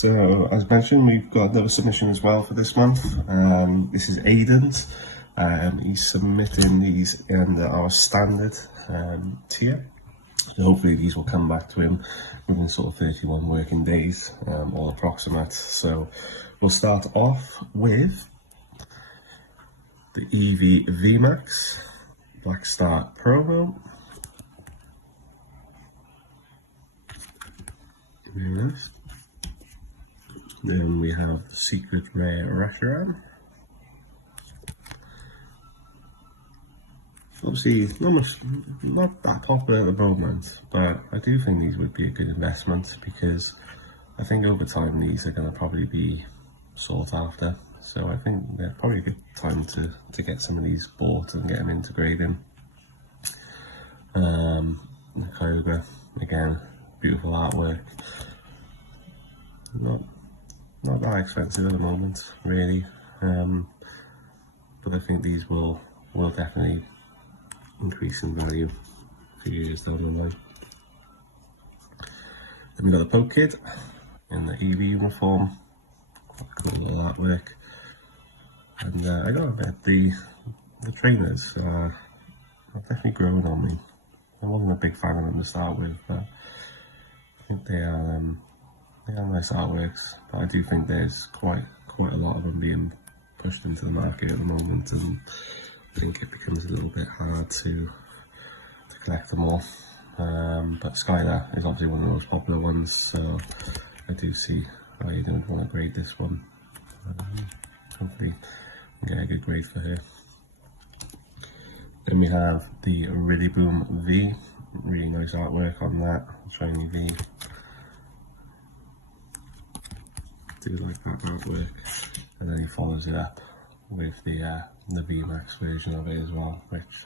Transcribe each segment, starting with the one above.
So, as mentioned, we've got another submission as well for this month. This is Aidan's. He's submitting these in our standard tier. So hopefully these will come back to him within sort of 31 working days, or approximate. So we'll start off with the EV VMAX Black Star Promo. Very nice. Then we have Secret Rare Restaurant. Obviously, not that popular at the moment, but I do think these would be a good investment because I think over time these are going to probably be sought after. So I think they're probably a good time to get some of these bought and get them into grading. Kyogre, again, beautiful artwork. Not that expensive at the moment, really, but I think these will definitely increase in value a few years down the line. Then we got the Poke Kid in the EV uniform, quite cool little artwork, and I don't know, the trainers are definitely growing on me. I wasn't a big fan of them to start with, but I think they are nice artworks, but I do think there's quite a lot of them being pushed into the market at the moment, and I think it becomes a little bit hard to collect them all. But Skylar is obviously one of the most popular ones, so I do see why you don't want to grade this one. Hopefully get a good grade for her. Then we have the Rillaboom V, really nice artwork on that, shiny V. Do like that artwork, and then he follows it up with the VMAX version of it as well, which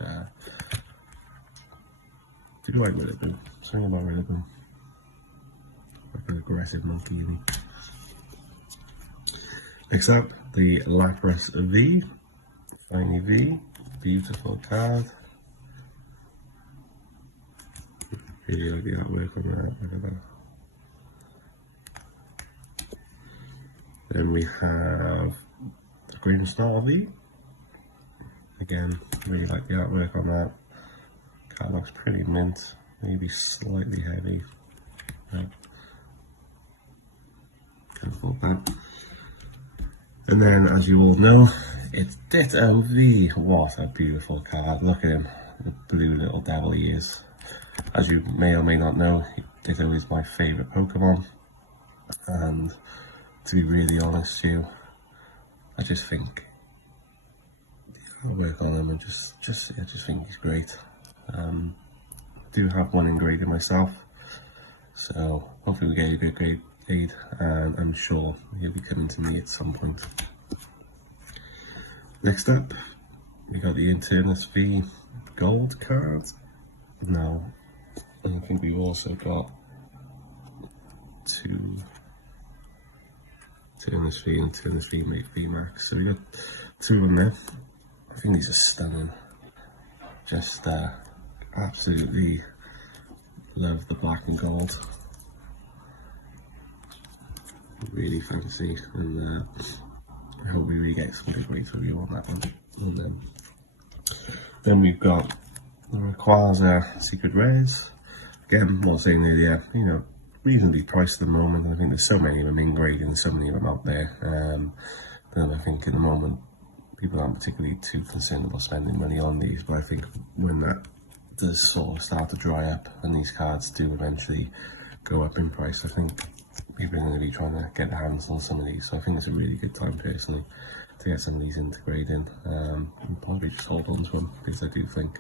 do you like Rillaboom? Something about Rillaboom, like an aggressive monkey, isn't he? Next up, the Lapras V, shiny V, beautiful card. Really like the artwork on that, look at that. Then we have the Green Star V. Again, really like the artwork on that. Card looks pretty mint, maybe slightly heavy. Right. Careful that. And then, as you all know, it's Ditto V. What a beautiful card. Look at him, the blue little devil he is. As you may or may not know, Ditto is my favourite Pokemon. And to be really honest with you, I just think I'll work on him and I just think he's great. Do have one in grading myself, so hopefully we get a good grade, and I'm sure he'll be coming to me at some point. Next up, we got the Turkmiester V Gold card. Now, I think we've also got two Turkmiester V and Turkmiester VMAX. So we got two of them there. I think these are stunning. Just absolutely love the black and gold. Really fancy, and I hope we really get some good grades review on that one. And then we've got the Rayquaza Secret Rares. Again, what I was saying earlier, you know, reasonably priced at the moment. I think there's so many of them in grading and so many of them out there. Then I think at the moment people aren't particularly too concerned about spending money on these, but I think when that does sort of start to dry up and these cards do eventually go up in price, I think people are going to be trying to get their hands on some of these. So I think it's a really good time personally to get some of these into grading, and probably just hold on to them because I do think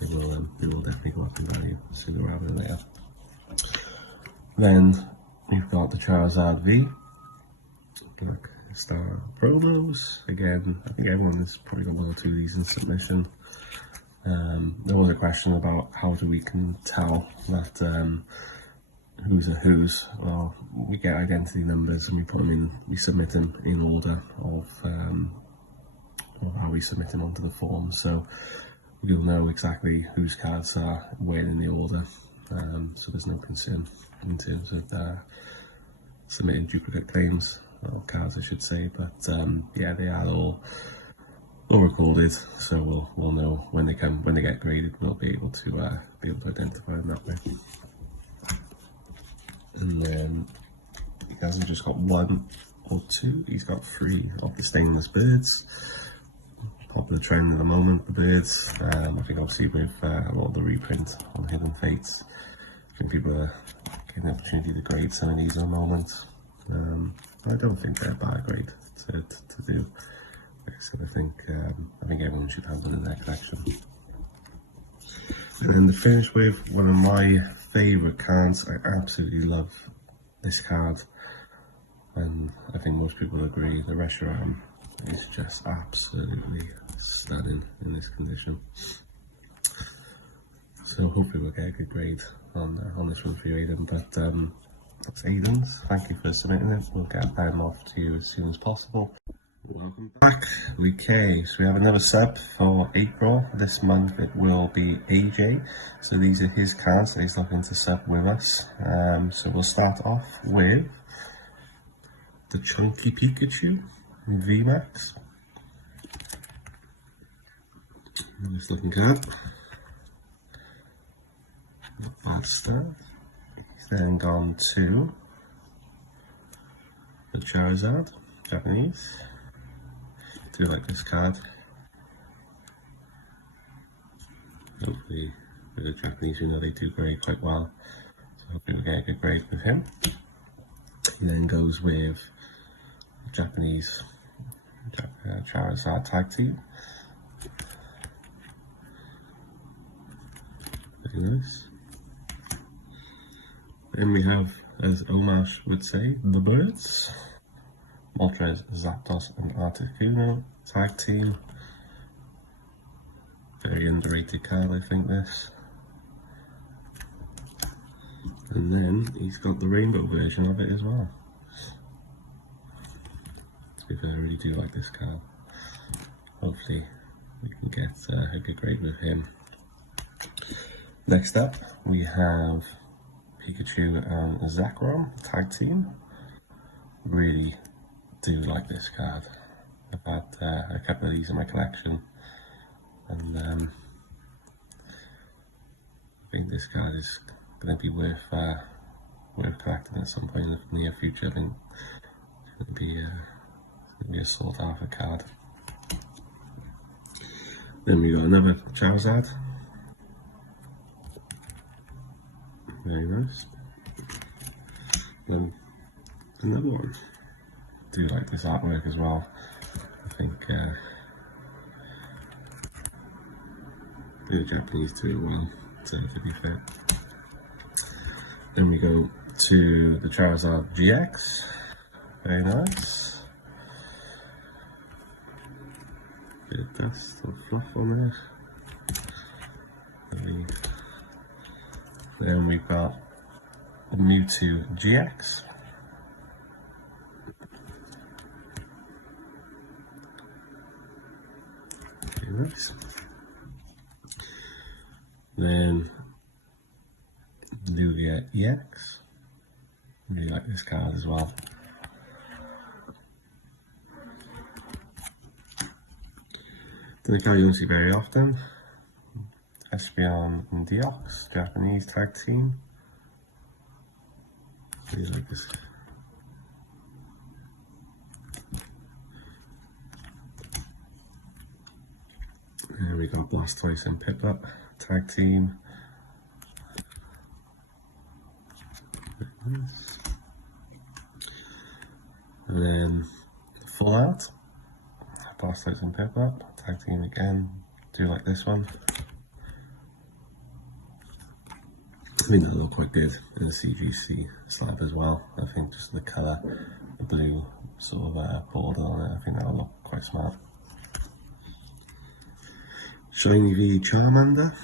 they will definitely go up in value sooner rather than later. Then we've got the Charizard V Black Star promos. Again, I think everyone has probably got one or two of these in submission. There was a question about how do we can tell that who's a who's. Well, we get identity numbers and we put them in, we submit them in order of how we submit them onto the form, so you'll know exactly whose cards are where in the order, so there's no concern in terms of submitting duplicate claims, or cards I should say, but yeah, they are all recorded, so we'll know when they get graded. We'll be able to identify them that way. And then he hasn't just got one or two; he's got three of the stainless birds. Popular trend at the moment, the birds. I think obviously with a lot of the reprint on Hidden Fates, I think people are getting the opportunity to grade some of these at the moment. I don't think they're a bad grade to do. Like I said, I think everyone should have one in their collection. And then to finish with one of my favourite cards, I absolutely love this card, and I think most people agree, the Reshiram is just absolutely stunning in this condition. So hopefully we'll get a good grade on this one for you, Aidan. But that's Aidan's. Thank you for submitting it. We'll get them off to you as soon as possible. Welcome back. Okay, so we have another sub for April. This month it will be AJ. So these are his cards that he's looking to sub with us. So we'll start off with the Chunky Pikachu VMAX. Nice looking card. Not bad start. He's then gone to the Charizard, Japanese. Do like this card. Hopefully with the Japanese, you know they do grade quite well. So hopefully we'll get a good grade with him. He then goes with Japanese Charizard Tag Team. Very nice. Then we have, as Omash would say, the birds. Moltres, Zapdos and Articuno Tag Team. Very underrated card, I think, this. And then he's got the rainbow version of it as well. I really do like this card. Hopefully we can get a good grade with him. Next up we have Pikachu and Zekrom Tag Team. Really do like this card. I've had a couple of these in my collection, and I think this card is going to be worth collecting at some point in the near future. I think it's going to be a sought after card. Then we got another Charizard. Very nice. Then another one. Do like this artwork as well. I think the Japanese do it well, to be fair. Then we go to the Charizard GX. Very nice. Bit of dust or fluff on there. Then we've got the Mewtwo GX. Very nice. Then Lugia EX. Really like this card as well. The card you don't see very often. Espeon and Deox, Japanese Tag Team. Really like this. There we go, Blastoise and Piplup Tag Team. Nice. And then Full Art, Blastoise and Piplup Tag Team again. Do like this one. I think they look quite good in the CGC slab as well. I think just the colour, the blue sort of border on it, I think that'll look quite smart. Shiny V Charmander,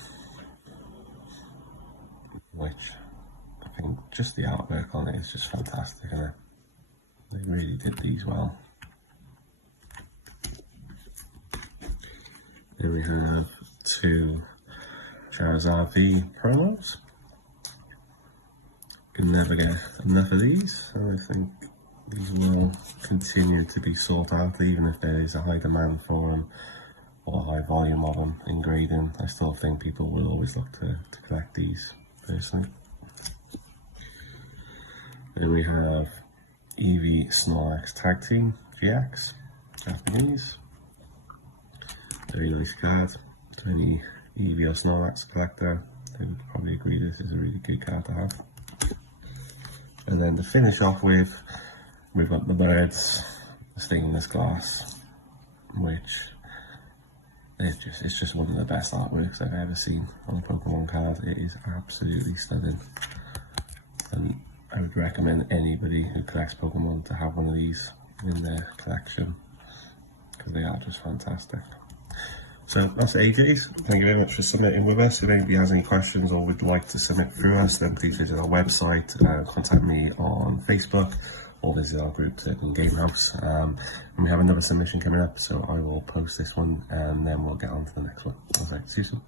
which I think just the artwork on it is just fantastic, isn't it? They really did these well. Here we have two Charizard V promos. can never get enough of these, so I think these will continue to be sought out, even if there is a high demand for them or a high volume of them in grading. I still think people will always look to collect these personally. Then we have EV Snorlax Tag Team GX, Japanese. Very nice card. To any EV or Snorlax collector, they would probably agree this is a really good card to have. And then to finish off with, we've got the birds, the stainless glass, which it's just one of the best artworks I've ever seen on a Pokemon card. It is absolutely stunning, and I would recommend anybody who collects Pokemon to have one of these in their collection, because they are just fantastic. So that's AJ's. Thank you very much for submitting with us. If anybody has any questions or would like to submit through us, then please visit our website, contact me on Facebook, or visit our group, Turkey Gamehouse. And we have another submission coming up, so I will post this one and then we'll get on to the next one. Okay, see you soon.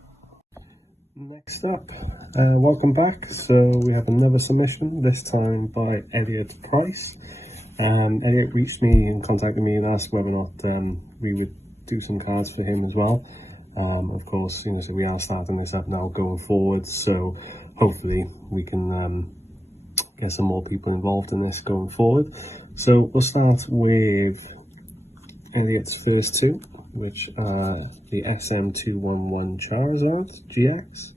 Next up, welcome back. So we have another submission, this time by Elliot Price. Elliot reached me and contacted me and asked whether or not we would do some cards for him as well. Of course, you know, so we are starting this up now going forward, so hopefully we can get some more people involved in this going forward. So we'll start with Elliot's first two, which are the SM211 Charizard GX.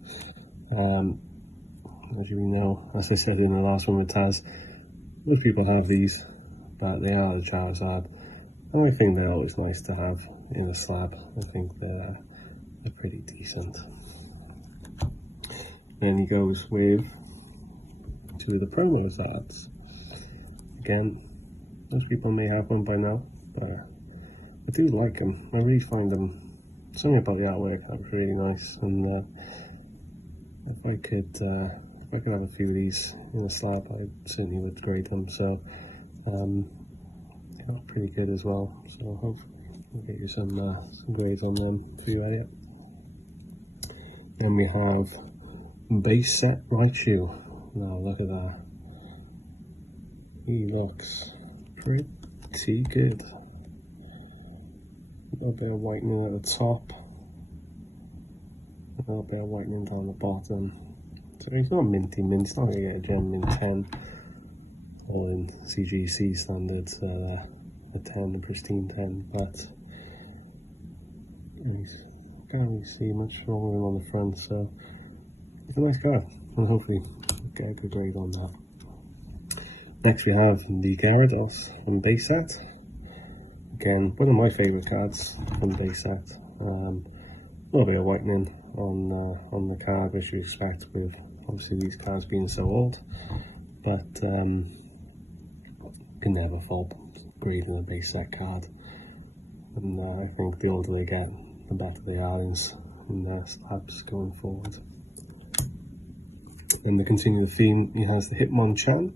As you know, as I said in the last one with Taz, most people have these, but they are the Charizard, and I think they're always nice to have in a slab. I think they're pretty decent. Then he goes with two of the promo Zards. Again, most people may have one by now, but I do like them. I really find them, something about the artwork that was really nice, and if I could have a few of these in a slab, I certainly would grade them. So yeah, pretty good as well. So hopefully we'll get you some grades on them for you, Elliot. Then we have base set Raichu. Now look at that. He looks pretty good. A little bit of whitening at the top, a little bit of whitening down the bottom. So he's not minty mint, he's not going to get a gem mint 10, or in CGC standards, a 10, a pristine 10, but you can't really see much wrong with him on the front, so it's a nice card, and hopefully get a good grade on that. Next we have the Gyarados from base set. Again, one of my favourite cards from base set. A little bit of whitening on the card, which you expect with obviously these cards being so old, but can never fault grading a base set card. And I think the older they get, the better they are in their slabs going forward. And to continue the theme, he has the Hitmonchan.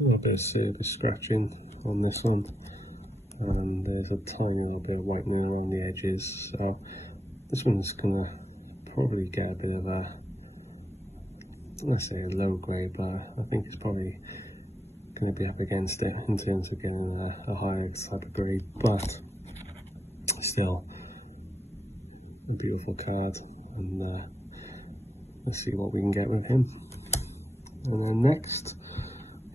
A little bit of surface scratching on this one, and there's a tiny little bit of whitening around the edges, so this one's gonna probably get a bit of a, let's say, a low grade, but I think it's probably gonna be up against it in terms of getting a higher type of grade, but still a beautiful card, and let's see what we can get with him. And then next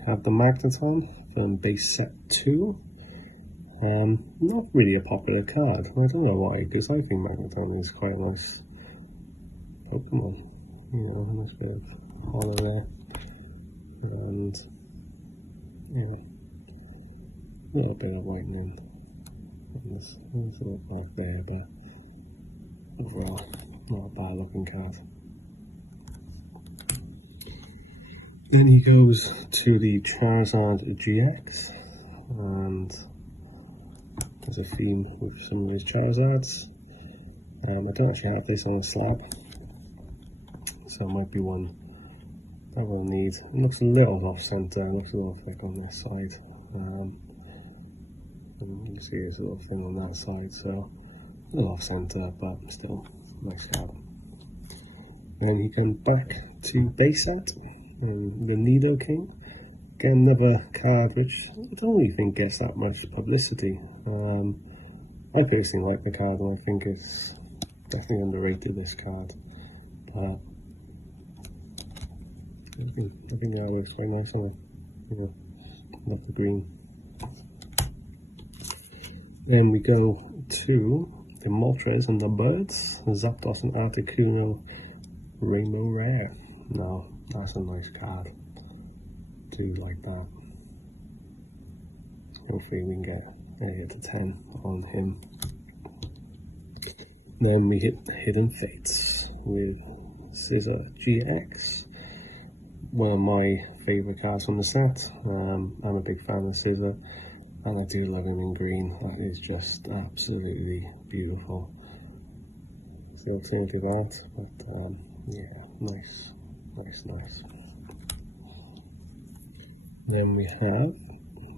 have the Magneton from base set 2. Not really a popular card. I don't know why, because I think Magneton is quite a nice Pokemon. You know, a nice bit of hollow there, and yeah, a little bit of whitening. There's a little mark there, but overall, not a bad looking card. Then he goes to the Charizard GX, and there's a theme with some of his Charizards. I don't actually have this on a slab, so it might be one that we'll need. It looks a little off center, it looks a little thick on this side. And you can see there's a little thing on that side, so a little off center, but still nice card. And he comes back to base set, and the Nido King. Again, another card which I don't really think gets that much publicity. I personally like the card, and I think it's definitely underrated, this card. But I think that looks quite nice on it. Yeah, love the green. Then we go to the Moltres and the Birds, Zapdos and Articuno Rainbow Rare. Now, that's a nice card. Do like that. Hopefully we can get Elliot to 10 on him. Then we hit Hidden Fates with Scissor GX. One of my favourite cards from the set. I'm a big fan of Scissor, and I do love him in green. That is just absolutely beautiful. It's the alternative art, but yeah, nice. Then we have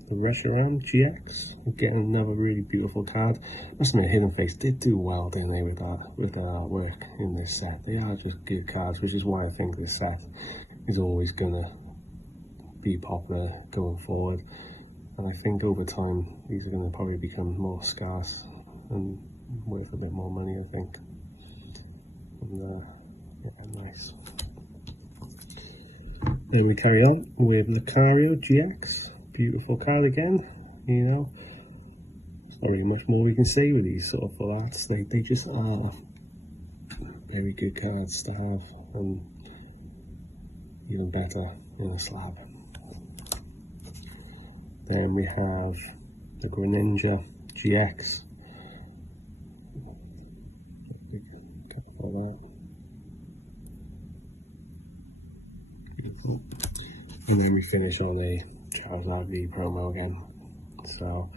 the Reshiram GX. Again, another really beautiful card. Must admit, Hidden Face did do well, didn't they, with that artwork in this set. They are just good cards, which is why I think this set is always gonna be popular going forward. And I think over time these are gonna probably become more scarce and worth a bit more money, I think. And yeah, nice. Then we carry on with Lucario GX. Beautiful card again, you know. There's not really much more we can say with these sort of full arts. They just are very good cards to have, and even better in a slab. Then we have the Greninja GX. Big cup for that. Beautiful. And then we finish on a Charizard V promo again. So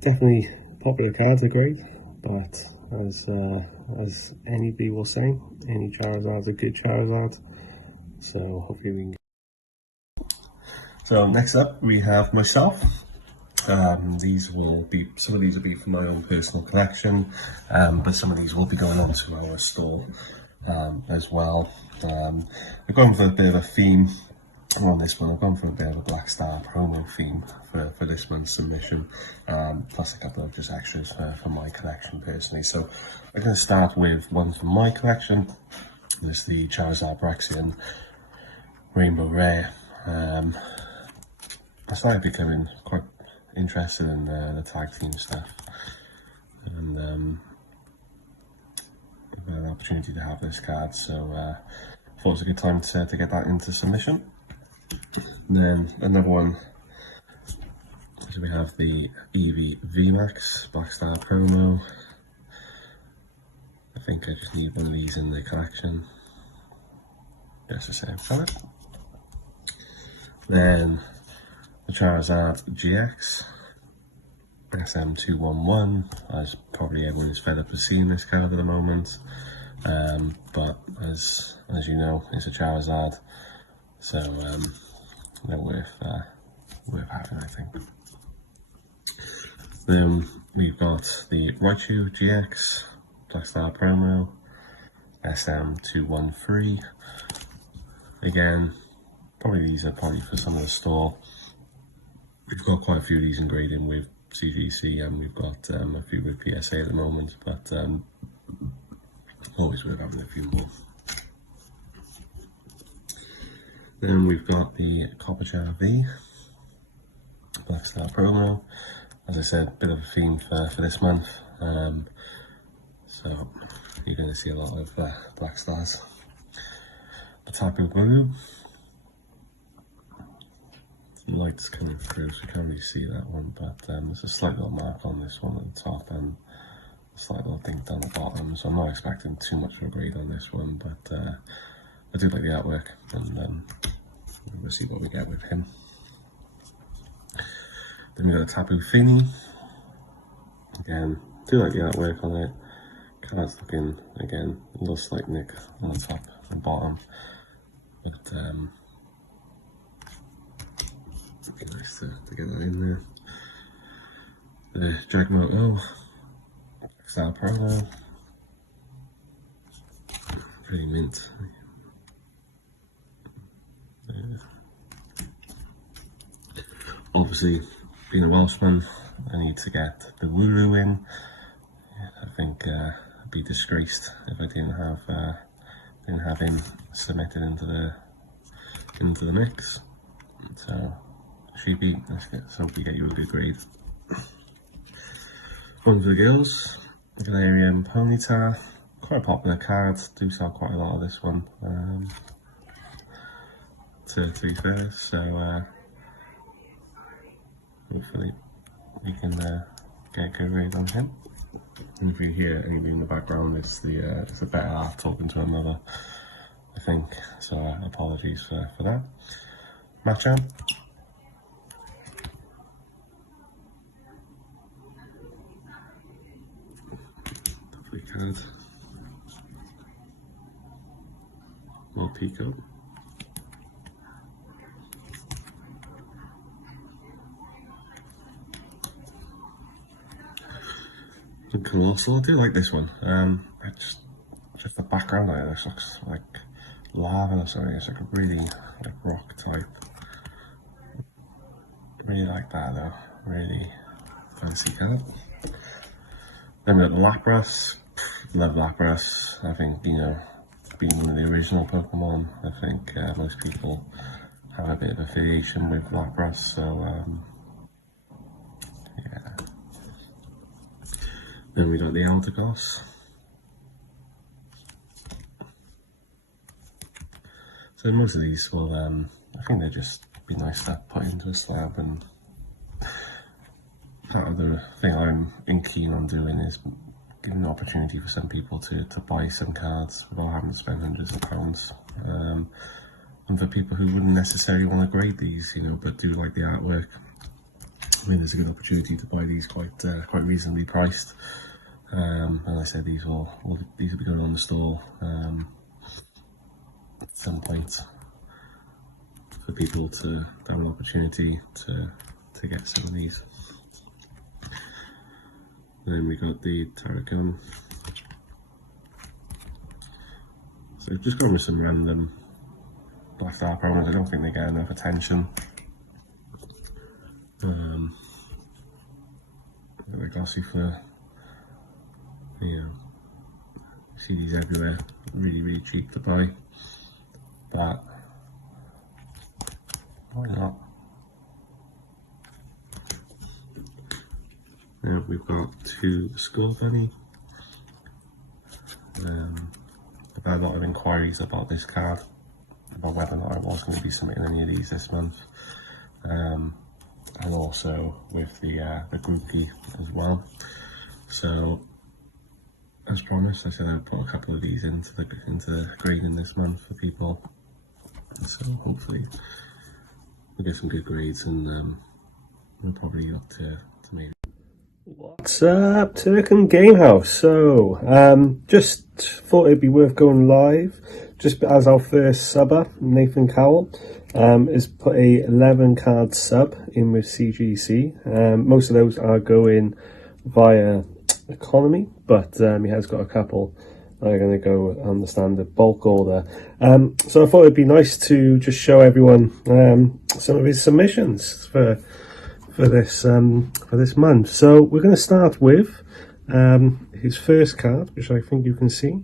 definitely popular cards are great, but as anybody will say, any Charizard's a good Charizard. So hopefully we can. So next up we have myself. These will be, some of these will be for my own personal collection, but some of these will be going on to our store as well. We're going for a bit of a theme on this one. I've gone for a bit of a Black Star promo theme for this month's submission, plus a couple of just extras for my collection personally. So I'm going to start with one from my collection. There's the Charizard Braxian Rainbow Rare. I started becoming quite interested in the tag team stuff, and I've had an opportunity to have this card, so thought it was a good time to get that into submission. And then another one, so we have the Eevee VMAX Black Star promo. I think I just need one of these in the collection. Just the same colour. Then the Charizard GX SM211, as probably everyone is fed up with seeing this card at the moment, but as you know, it's a Charizard, so they're worth having, I think. Then we've got the Raichu GX Black Star promo SM213. Again, probably these are probably for some of the store. We've got quite a few of these in grading with CGC, and we've got a few with PSA at the moment, but always worth having a few more. Then we've got the Copperchar V Black Star promo. As I said, a bit of a theme for this month, so you're going to see a lot of Black Stars. The Tapu Bulu. The light's coming through, so you can't really see that one, but there's a slight little mark on this one at the top and a slight little thing down the bottom, so I'm not expecting too much of a grade on this one, but I do like the artwork, and we'll see what we get with him. Then we got a Tapu Fini. Again, do like the artwork on it. Card's looking, again, a little slight nick on the top and bottom, but it'd be nice to get that in there. The Jagmo Star promo. Pretty mint. Obviously, being a Welshman, I need to get the Wuru in. I think I'd be disgraced if I didn't have him submitted into the mix. So, Sheepy, let's hope we get you a good grade. On to the girls, Galarian Ponyta, quite a popular card, do sell quite a lot of this one, to be fair, so hopefully we can get a good grade on him. And if you hear anything in the background, it's a better half talking to another, I think, so apologies for that. Machamp. Lovely card. More Pico. And Colossal, I do like this one. Just the background on it, this looks like lava or something. It's like a really like rock type. Really like that though. Really fancy card. Then we got Lapras. Love Lapras. I think, you know, being one of the original Pokemon, I think most people have a bit of affiliation with Lapras, so yeah. Then we got the Eldegoss. So most of these will, I think they'll just be nice to put into a slab, and that other thing I'm keen on doing is giving an opportunity for some people to buy some cards without having to spend hundreds of pounds. And for people who wouldn't necessarily want to grade these, you know, but do like the artwork, I mean, there's a good opportunity to buy these quite reasonably priced. As I said, these will be going on the stall at some point for people to have an opportunity to get some of these. Then we got the Tarragon. So just going with some random Black Star promos. I don't think they get enough attention. Like Gossifleur, you know, you see these everywhere, really cheap to buy, but why not? Now we've got two Scorbunny. I've had a lot of inquiries about this card, about whether or not I was going to be submitting any of these this month, and also with the groupie as well. So as promised, I said I'd put a couple of these into grading this month for people, and so hopefully we'll get some good grades, and we'll probably look to maybe. What's up, Turkimiester Gamehouse? So, just thought it'd be worth going live, just as our first subber, Nathan Cowell, has put a 11 card sub in with CGC. Most of those are going via economy, but he has got a couple that are going to go on the standard bulk order. So I thought it'd be nice to just show everyone some of his submissions for this month. So we're going to start with his first card, which I think you can see,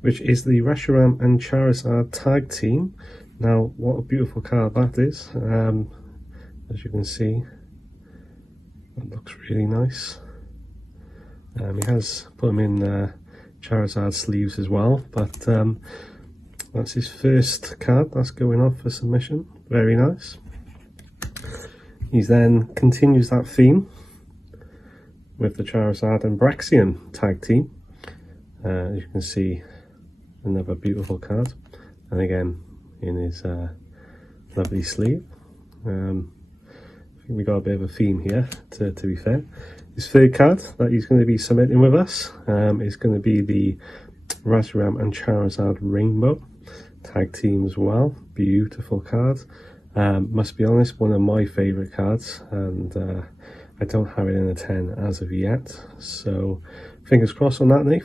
which is the Reshiram and Charizard tag team. Now, what a beautiful card that is. As you can see, that looks really nice. He has put them in Charizard sleeves as well, but that's his first card that's going off for submission. Very nice. He then continues that theme with the Charizard and Braxian tag team. As you can see, another beautiful card, and again in his lovely sleeve. I think we got a bit of a theme here, to be fair. His third card that he's going to be submitting with us is going to be the Reshiram and Charizard Rainbow tag team as well. Beautiful card. Must be honest, one of my favourite cards, and I don't have it in a 10 as of yet, so fingers crossed on that, Nate.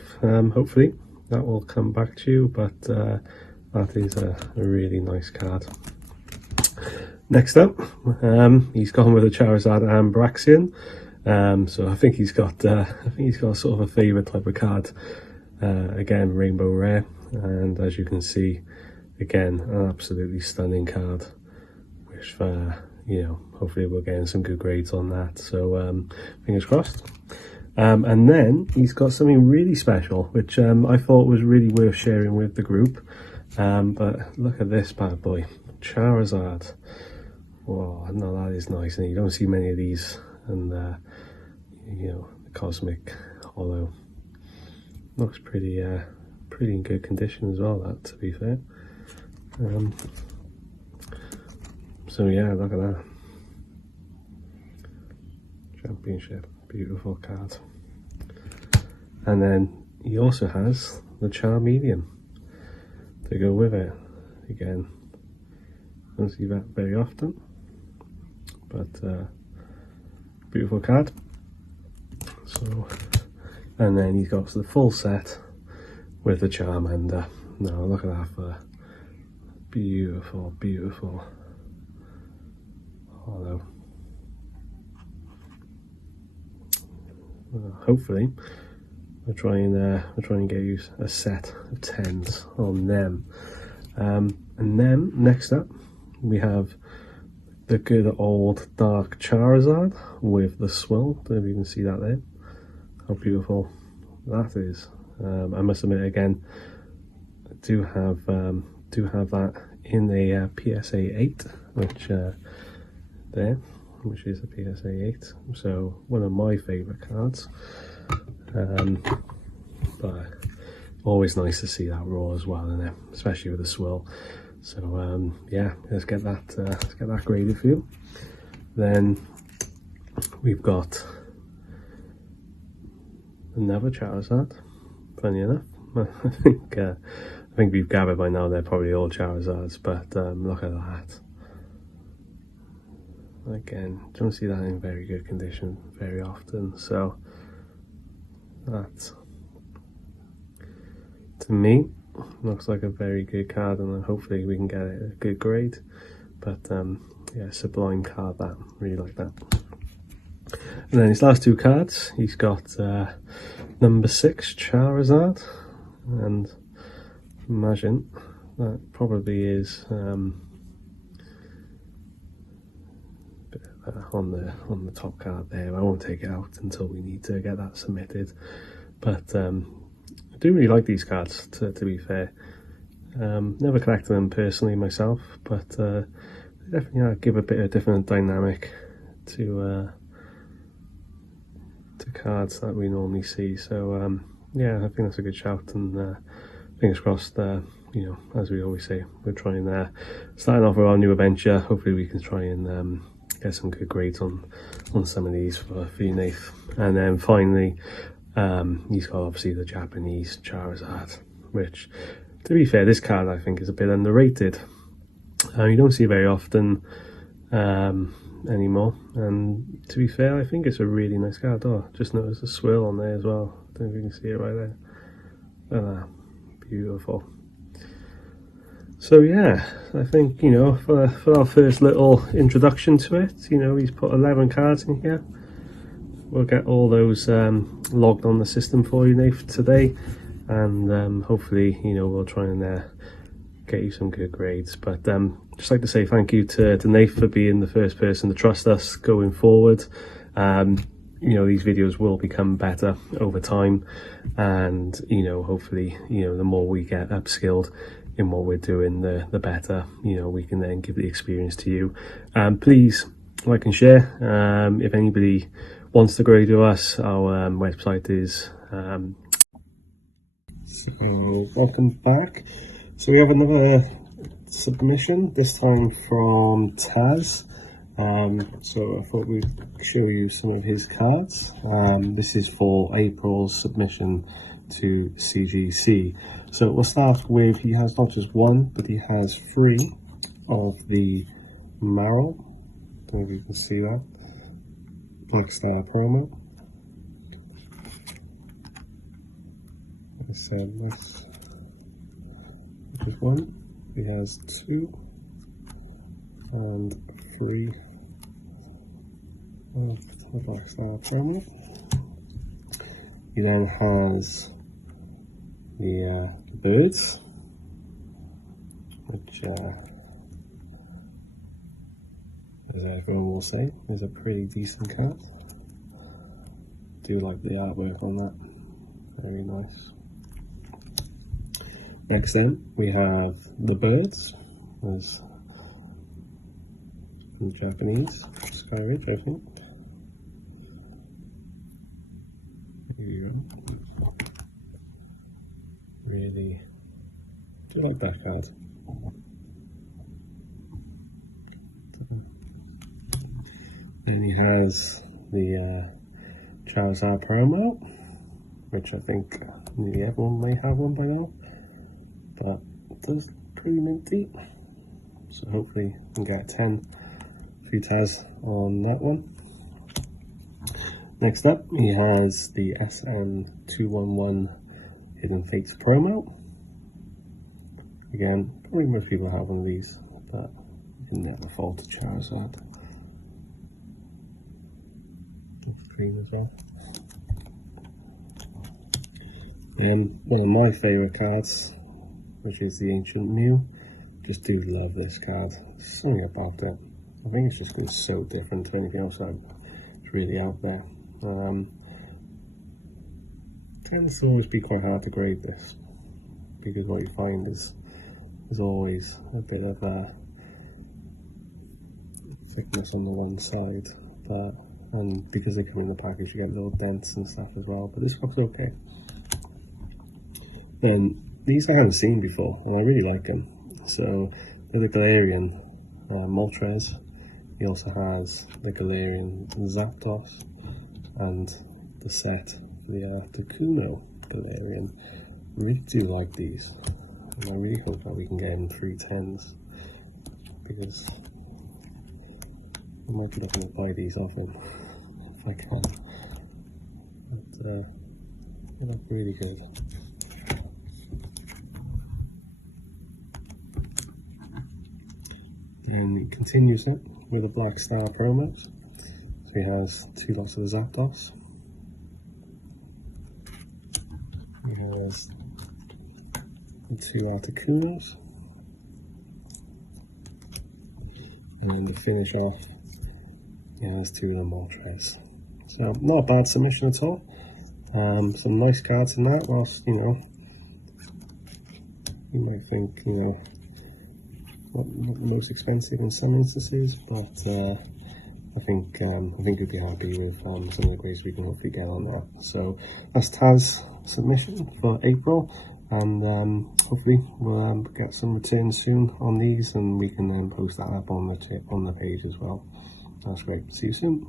Hopefully that will come back to you, but that is a really nice card. Next up, he's gone with a Charizard and Braxian. So I think he's got sort of a favourite type of card. Again, Rainbow Rare, and as you can see, again, an absolutely stunning card, which you know, hopefully we're getting some good grades on that, so fingers crossed. And then he's got something really special, which I thought was really worth sharing with the group. But look at this bad boy, Charizard. Whoa, no, that is nice, and you don't see many of these. And you know, the Cosmic Hollow looks pretty in good condition as well, that, to be fair. So yeah, look at that. Championship, beautiful card. And then he also has the Charmeleon to go with it. Again, don't see that very often, but beautiful card. So, and then he's got the full set with the Charmander. Now look at that for beautiful, beautiful hollow. Hopefully we'll try and get you a set of 10s on them. And then next up we have the good old dark Charizard with the Swill. Don't know if you can see that there. How beautiful that is. I must admit, again, I do have that in a PSA 8, which is a PSA 8, so one of my favourite cards. But always nice to see that raw as well in it, especially with the Swill. So yeah, let's get that graded for you. Then we've got another Charizard. Funny enough, I think we've gathered by now they're probably all Charizards, but look at that. Again, don't see that in very good condition very often, so that, to me, looks like a very good card, and hopefully we can get it a good grade. But yeah, sublime card, that, really like that. And then his last two cards, he's got number 6 Charizard, and imagine that probably is on the top card there. I won't take it out until we need to get that submitted, but I do really like these cards, to be fair. Never collected them personally myself, but definitely give a bit of different dynamic to cards that we normally see. So yeah, I think that's a good shout, and fingers crossed. You know, as we always say, we're trying starting off with our new adventure. Hopefully we can try and get some good grades on some of these for you, Nath. And then finally, he's got obviously the Japanese Charizard, which, to be fair, this card I think is a bit underrated. You don't see it very often anymore, and to be fair, I think it's a really nice card. Oh, just noticed a swirl on there as well. I don't know if you can see it right there. Look at that, beautiful. So yeah, I think, you know, for our first little introduction to it, you know, he's put 11 cards in here. We'll get all those logged on the system for you, Nath, today, and hopefully, you know, we'll try and get you some good grades. But just like to say thank you to Nath for being the first person to trust us going forward. You know, these videos will become better over time, and, you know, hopefully, you know, the more we get upskilled in what we're doing, the better, you know, we can then give the experience to you. Please like and share. If anybody wants to grade with us, our website is so welcome back. So we have another submission, this time from Taz. So I thought we'd show you some of his cards. This is for April's submission to CGC. So we'll start with, he has not just one, but he has 3 of the Marrow. Don't know if you can see that. Black Star promo. So this is one. He has 2 and 3 of the Black Star promo. He then has the birds, which as everyone will say, is a pretty decent card. Do like the artwork on that, very nice. Next then we have the birds, as in Japanese, Sky Ridge, I think. Here you go. Really do like that card. Then he has the Charizard promo, which I think nearly everyone may have one by now, but it does pretty minty, so hopefully we can get 10 Futaz on that one. Next up, he has the SM211 Hidden Fates promo. Again, probably most people have one of these, but you can never fault a Charizard. Green as well. Then one of my favourite cards, which is the Ancient Mew. Just do love this card. There's something about it. I think it's just because it's so different to anything else that's really out there. Tends to always be quite hard to grade this, because what you find is there's always a bit of thickness on the one side, and because they come in the package you get little dents and stuff as well, but this looks okay. Then these I haven't seen before and I really like them. So they're the Galarian Moltres. He also has the Galarian Zapdos and the set for the Articuno Galarian. Really do like these, and I really hope that we can get in 310s, because I might be looking to buy these off him if I can. But they look really good. Then he continues it with the Black Star promos. So he has 2 lots of the Zapdos. He has the 2 Articunos. And then to finish off, he has 2 of the Moltres. So not a bad submission at all. Some nice cards in that, whilst, you know, you might think, you know, not the most expensive in some instances, but I think we'd be happy with some of the grades we can hopefully get on that. So that's Taz's submission for April, and hopefully we'll get some returns soon on these, and we can then post that up on the page as well. That's great. See you soon.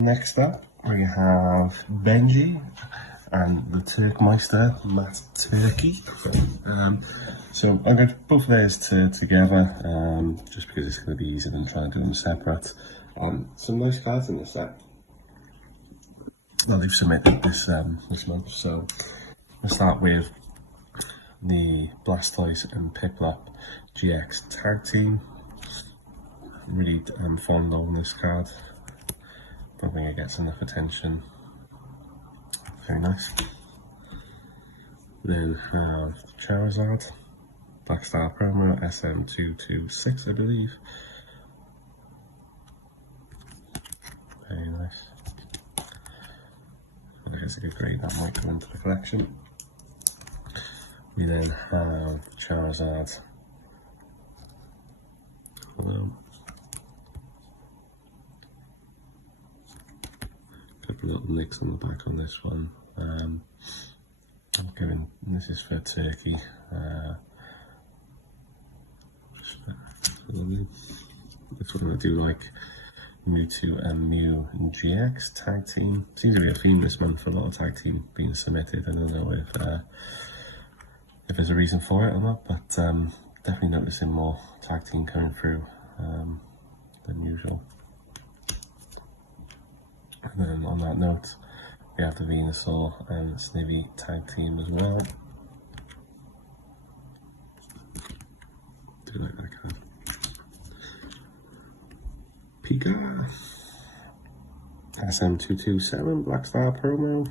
Next up, we have Benji and the Turkmiester Matt Turkey. So I'm going to put both of those together, just because it's going to be easier than trying to do them separate. Some nice cards in this set that they've submitted this month. So we'll start with the Blastoise and Piplup GX Tag Team. Really fond of this card. Don't think it gets enough attention. Very nice. Then have Charizard, Black Star promo, SM226, I believe. Very nice. There's a good grade that might go into the collection. We then have Charizard. Couple of little nicks on the back on this one. I'm giving, this is for Turkey. This one I do like. Mewtwo and Mew and GX tag team. Seems to be a theme this month for a lot of tag team being submitted. I don't know if there's a reason for it or not, but definitely noticing more tag team coming through than usual. And then on that note, you have the Venusaur and Snivy tag team as well. Do like that card. Pika. SM227 Black Star promo.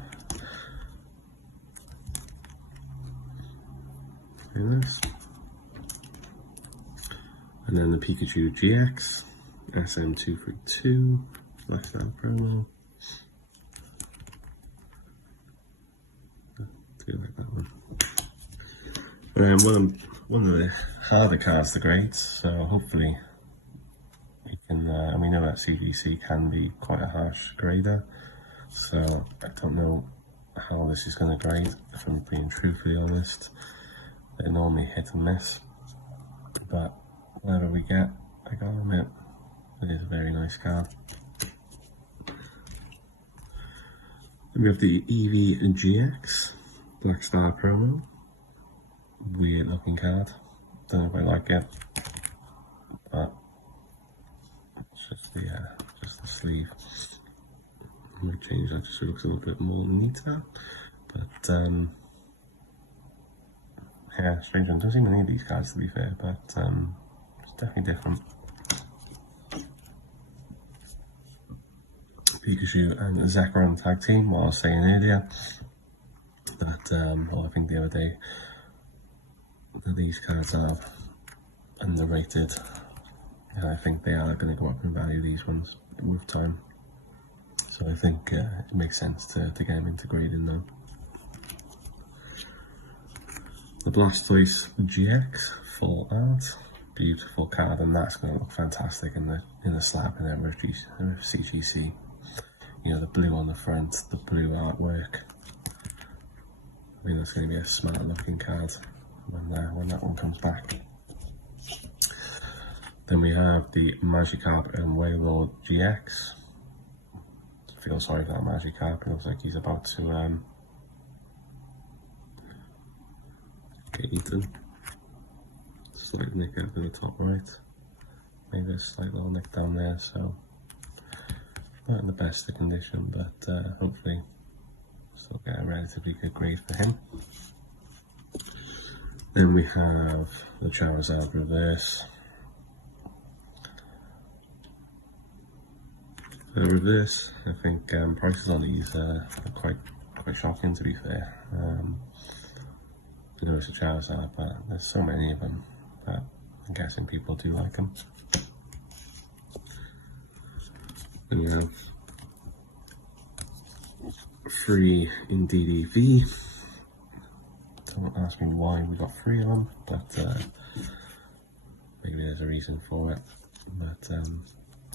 Very nice. And then the Pikachu GX. SM232 Black Star promo. Do like that one. One of the harder cards to grade, so hopefully you can, and we know that CGC can be quite a harsh grader, so I don't know how this is going to grade, if I'm being truthfully honest. They normally hit and miss, but whatever we get, I gotta admit, it is a very nice card. Then we have the EV GX Black Star promo. Weird looking card. Don't know if I like it, but it's just the sleeve. I might change that just so it looks a little bit more neater. But yeah, strange one. Don't see many of these cards to be fair, but it's definitely different. Pikachu and Zekrom tag team. What I was saying earlier, that I think the other day, that these cards are underrated, and I think they are going to go up in value, these ones, with time. So I think it makes sense to get them into grading now. The Blastoise GX full art, beautiful card, and that's going to look fantastic in the slab and then with CGC. You know, the blue on the front, the blue artwork. I think that's going to be a smart looking card when that one comes back. Then we have the Magikarp and Wailord GX. I feel sorry for that Magikarp. It looks like he's about to get eaten. Slight nick out to the top right. Maybe a slight little nick down there, so not in the best of condition, but hopefully still get a relatively good grade for him. Then we have the Charizard reverse. The reverse, I think prices on these are quite shocking, to be fair. You know, it's a Charizard, but there's so many of them that I'm guessing people do like them. Then we have free in DDV. Don't ask me why we got 3 of them, but maybe there's a reason for it. But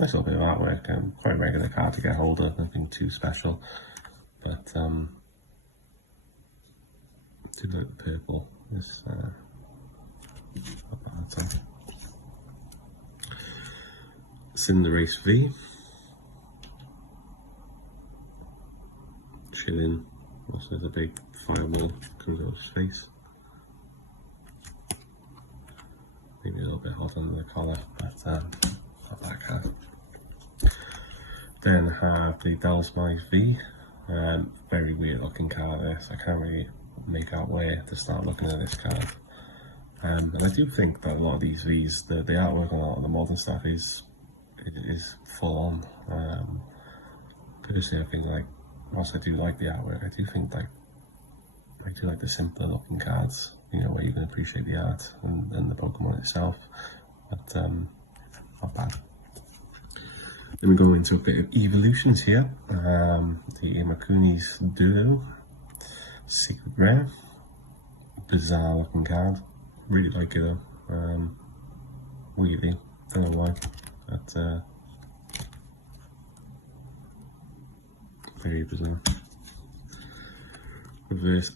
nice little bit of artwork, quite a regular card to get hold of, nothing too special. But I do like the purple. It's not bad at all. Cinderace V. Chilling. Also there's a big fireball comes out of his face. Maybe a little bit hot under the collar, but not that card. Then I have the Bellsmith V. Very weird looking card this. I can't really make out where to start looking at this card. And I do think that a lot of these V's, the artwork on a lot of the modern stuff is full on. Personally, I think, like, whilst I do like the artwork, I do think like I do like the simpler looking cards, you know, where you can appreciate the art and the Pokemon itself, but not bad. Then we go into a bit of evolutions here. The Imakuni's Duo, Secret Rare, bizarre looking card, really like it though, weirdly, don't know why, but very bizarre. Reverse